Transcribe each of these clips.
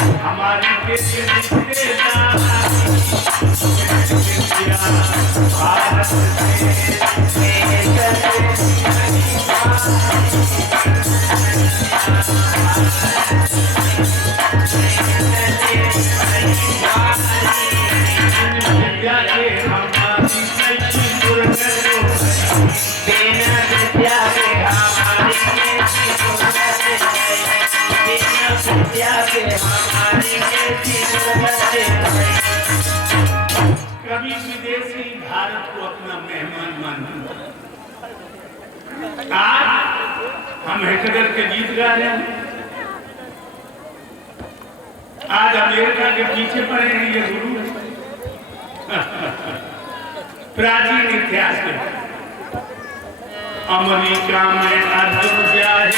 हमारी देश रिश्तेदार भारत कभी विदेशी भारत को अपना मेहमान मानते। आज हम हेटगर के गीत गा रहे हैं, आज अमेरिका के पीछे पड़े हैं ये गुरु। प्राचीन इतिहास में अमेरिका में अर्जुन जाए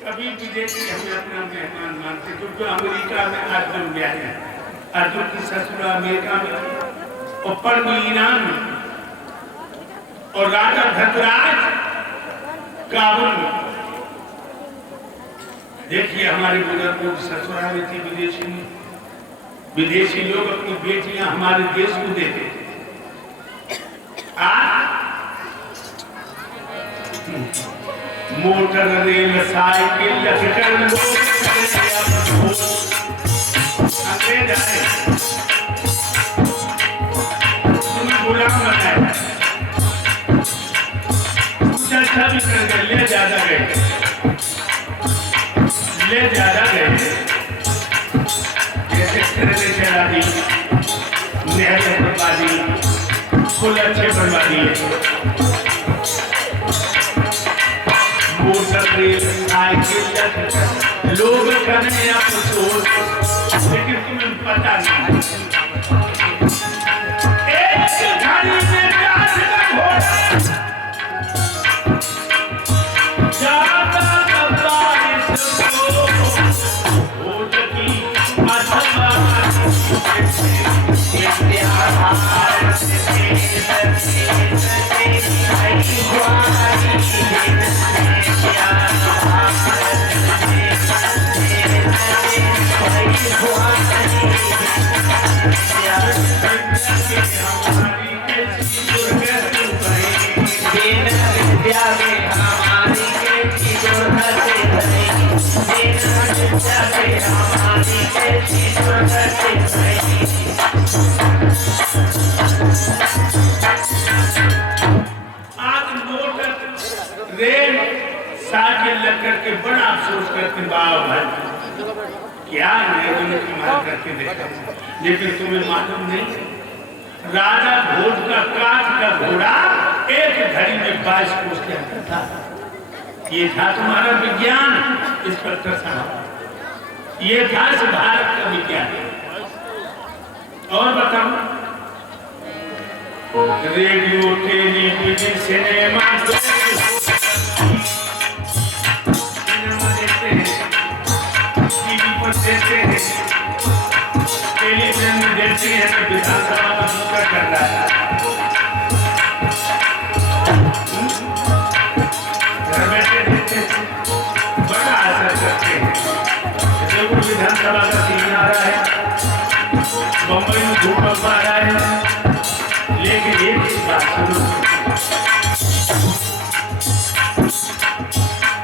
कभी विदेशी हमें अपना मेहमान मानते, क्योंकि अमेरिका में अर्जुन गया है, अर्जुन की ससुर अमेरिका में और पर्व ईरान में, और राजा धतराज काबुल में। देखिए हमारे बुजुर्गों की ससुराल में थी विदेशी में, विदेशी लोग अपनी बेटियां हमारे देश को देते थे। मोटर रेल साइकिल लटकर लोग अंग्रेज आए, तुम्हें गुलाम बनाया, कुछ अच्छा भी कर गए, ले ज्यादा गए, ले ज्यादा गए। जैसे ट्रेनें चला दी, नहरें बनवा दी, पुल अच्छे बनवा दिए, लोग करने अफसोस, लेकिन तुम्हें पता नहीं एक घड़ी में प्यास का घोड़ा जाता बारिश को होटकी अथवा करके बड़ा अफसोस करते भाई क्या करके देखा, लेकिन तुम्हें मालूम नहीं राजा भोज का काठ का घोड़ा एक घड़ी में 22 कोस करता था। ये था तुम्हारा विज्ञान इंस्पेक्टर साहब, ये था भारत का विज्ञान। और बताओ रेडियो टेलीविजन सिनेमा टेलीविजन में देखती है कि विधानसभा में दूसरा कर रहा है, घर बैठे देखते बड़ा असर करते हैं। जरूर विधानसभा का सीन आ रहा है, बम्बई में भूकंप आ रहा है, लेकिन एक बात सुनो,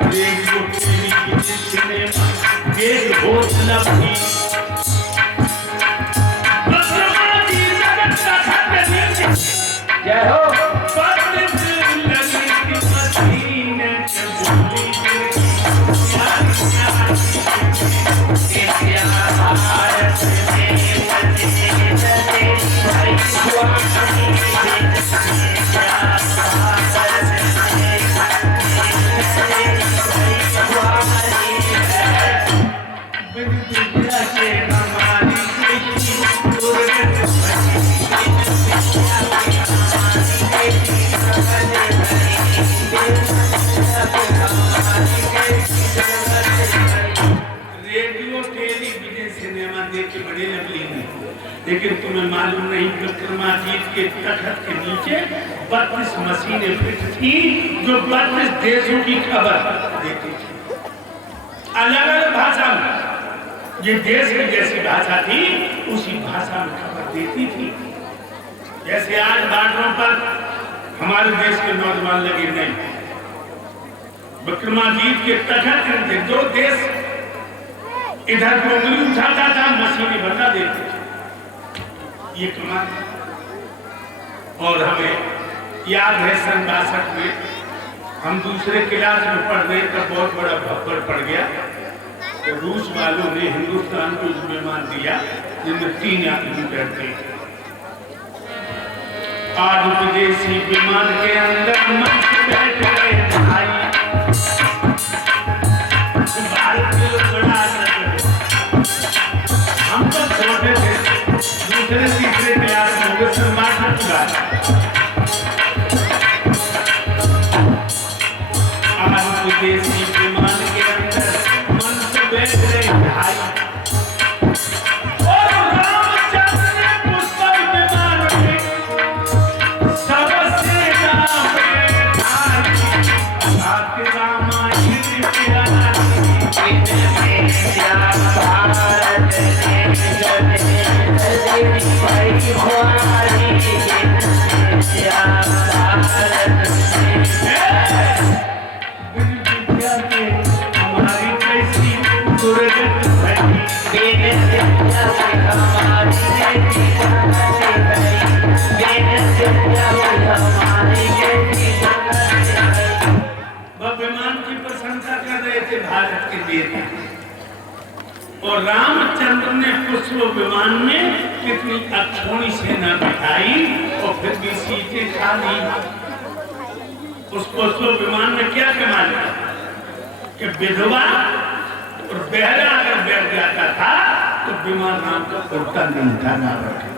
रेडियो टेलीविजन सिनेमा एक घोषणा की जय हो तुम्हें मालूम नहीं, विक्रमाजीत के तखत के नीचे 32 मशीनें फिट थी जो 32 देशों की खबर देती थी, अलग अलग भाषा में। ये देश की जैसी भाषा थी उसी भाषा में खबर देती थी। जैसे आज बाटों पर हमारे देश के नौजवान लगे नहीं, विक्रमाजीत के तखत के जो देश इधर को उंगली उठाता था मशीनें बता देते थे। ये कमाल। और हमें याद है सन 62 में हम दूसरे क्लास में पढ़ रहे तब बहुत बड़ा भब्बड़ पड़ गया, तो रूस वालों ने हिंदुस्तान को विमान दिया जिनमें 3 आदमी बैठते थे। आज विदेशी विमान के अंदर मंच बैठ गए भाई, भारत के लोग बड़ा हम तो छोटे थे, दूसरे तीसरे क्लास में होंगे, सम्मान की बात। आज विदेशी विमान के अंदर मंच बैठ गए भाई, और रामचंद्र ने पुष्कर विमान में सबसे विमान की प्रशंसा कर रहे थे भारत के देवता, और रामचंद्र ने पुष्प विमान में कितनी अक्षौणी सेना बिठाई और फिर भी सीटें खाली। उस पुष्प विमान में क्या कमाल है कि विधवा और बहरा अगर बैठ जाता था तो विमान नाम का उड़ता नहीं था ना बैठा।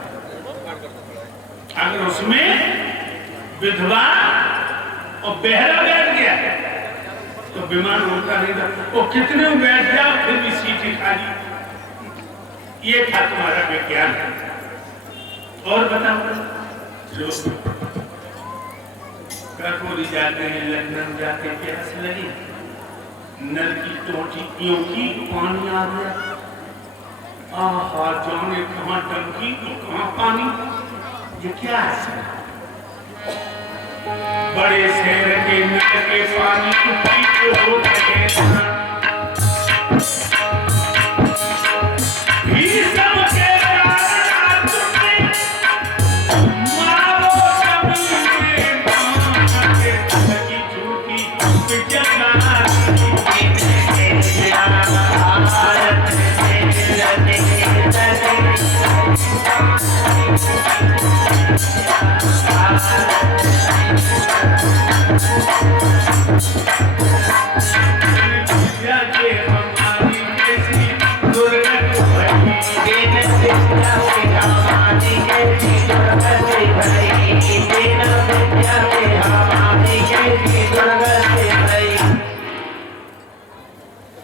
अगर उसमें विधवा और बहरा बैठ गया तो विमान उड़ता नहीं था। वो कितने बैठ गया फिर भी सीटें खाली। ये था तुम्हारा विज्ञान। और बताओ, लोग कर्पूरी जाते हैं, लंदन जाते, प्यास लगी, नल की टोटियों की पानी आ गया, आहा जाने कहाँ टंकी और कहाँ पानी, ये क्या है? बड़े शहर के नल के पानी को पीते होते हैं,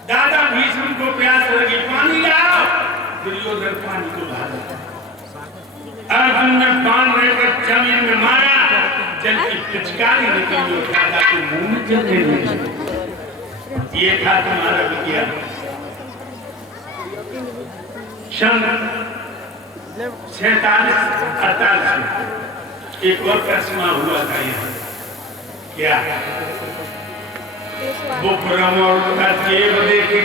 दादा भीष्म को प्यास लगी, पानी लाओ, दुर्योधन पानी को भागा, अर्जुन ने बाण लेकर जमीन में मारा, जल की पिचकारी निकली और दादा के मुंह में चले गई। ये था तुम्हारा विज्ञान। सन 47-48 में एक और कस्मा हुआ था यहाँ, क्या वो ब्रह्मों का देव देखे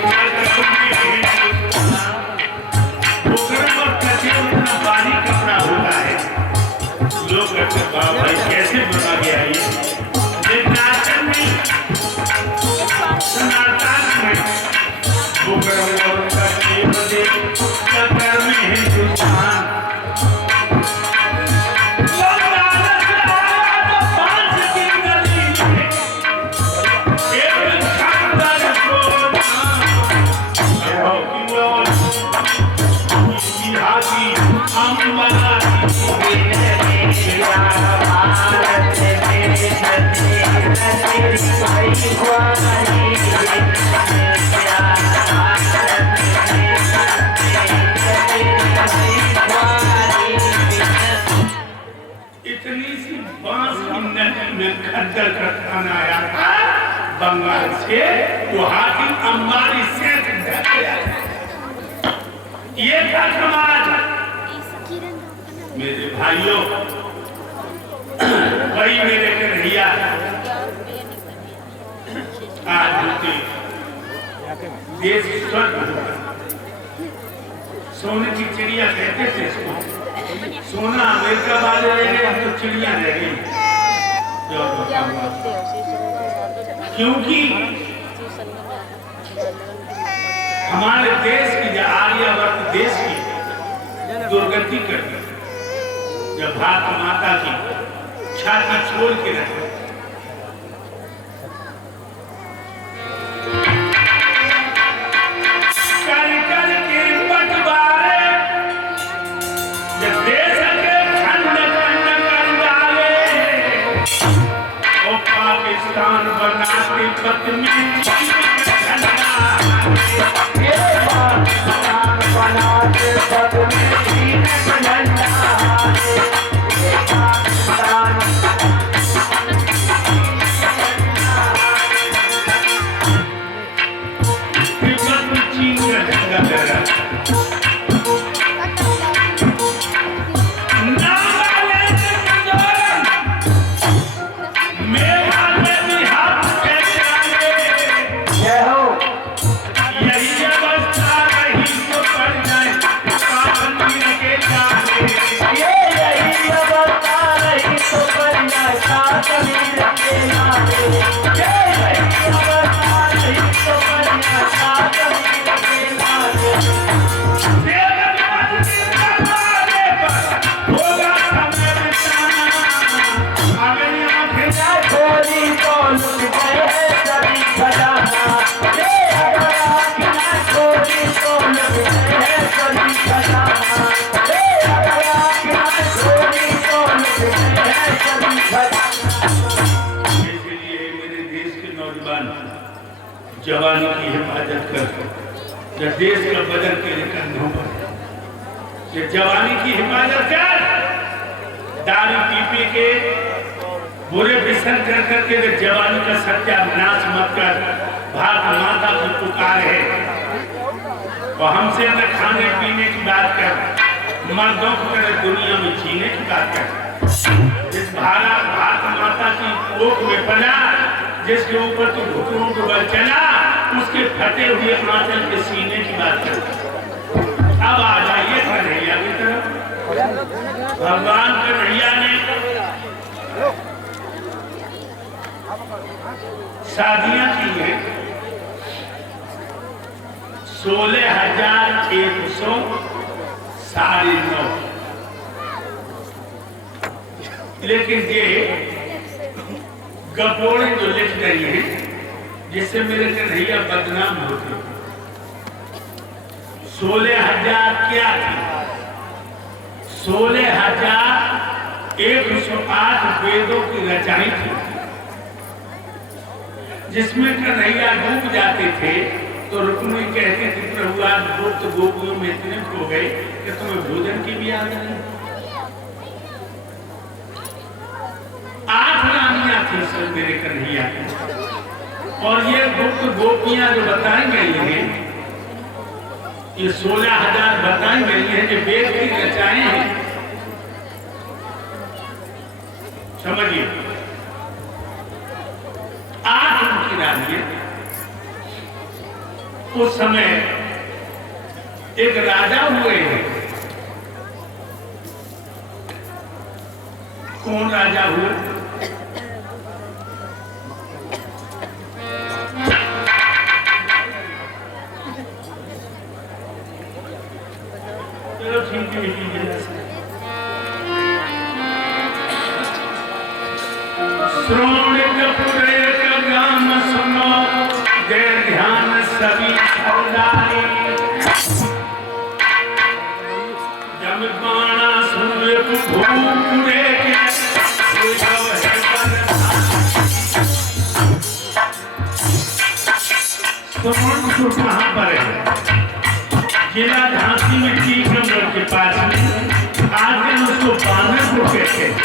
उतना भारी कपड़ा होता है, लोग कहते भाई कैसे बना गया ये, लेकिन आजकल नहीं, सनातन में वो ब्रह्मों का देव देख कतर में हिंदुस्तान भारत किसी बांस की नदी में खद्दर का खाना आया था बंगाल से, वो हाथी अंबारी से ये था समाज। मेरे भाइयों, वही मेरे कन्हैया आज होते देश स्वर्ग होगा। सोने की चिड़िया कहते थे इसको, सोना अमेरिका वाले ले गए तो चिड़िया रह गई। क्योंकि हमारे देश की जो आर्यावर्त देश की दुर्गति कर दी, जब भारत माता की छाती छोड़ के रखे। कर कर के बंटवारे जब देश के खंड खंड कर डाले, और पाकिस्तान बनाते पथ में बनाते पथ में जवानी की हिफाजत कर, या देश का बदल के लिए कंधों पर, ये जवानी की हिफाजत कर। दारू पी पी के बुरे व्यसन कर करके जवानी का सत्यानाश मत कर। भारत माता की पुकार है, और हमसे न खाने पीने की बात कर, मर्दों की तरह दुनिया में जीने की बात कर। जिस भारत माता की कोख में पला, जिसके ऊपर तो घुटनों को बल चला, उसके फटे हुए आंचल के सीने की बात करते। अब आ जाइए कन्हैया की तरफ। भगवान कन्हैया ने शादियां की हैं 16,109, लेकिन ये गपोड़े जो लिख रही है, जिससे मेरे कन्हैया बदनाम होते। 16,000 क्या थी? 16,108 वेदों की रचाई थी, जिसमें कन्हैया डूब जाते थे तो रुक्मिणी कहती थी, प्रभु आज गुप्त गोपियों में इतने खो गए कि तुम्हें भोजन की भी याद नहीं। 8 रानियां थी सब मेरे कन्हैया की, और ये गुप्त गोपियां जो बताई गई हैं, ये 16,000 बताई गई हैं, जो वेद की रचाएं हैं। समझिए, 8 उनकी रानियां। उस समय एक राजा हुए हैं। कौन राजा हुए? चलो ठीक है, श्रोणितपुरे का गाम सुनो, दे ध्यान सभी सरदारी। जब बाणा सुने भूपुरे के कहाँ पर है? जिला झांसी में टीकमगढ़ के पास में। आज दिन उसको बांधरपुर कहते हैं।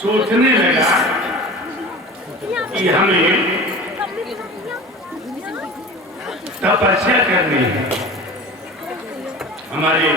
सोचने लगा कि हमें तपस्या करनी है। हमारे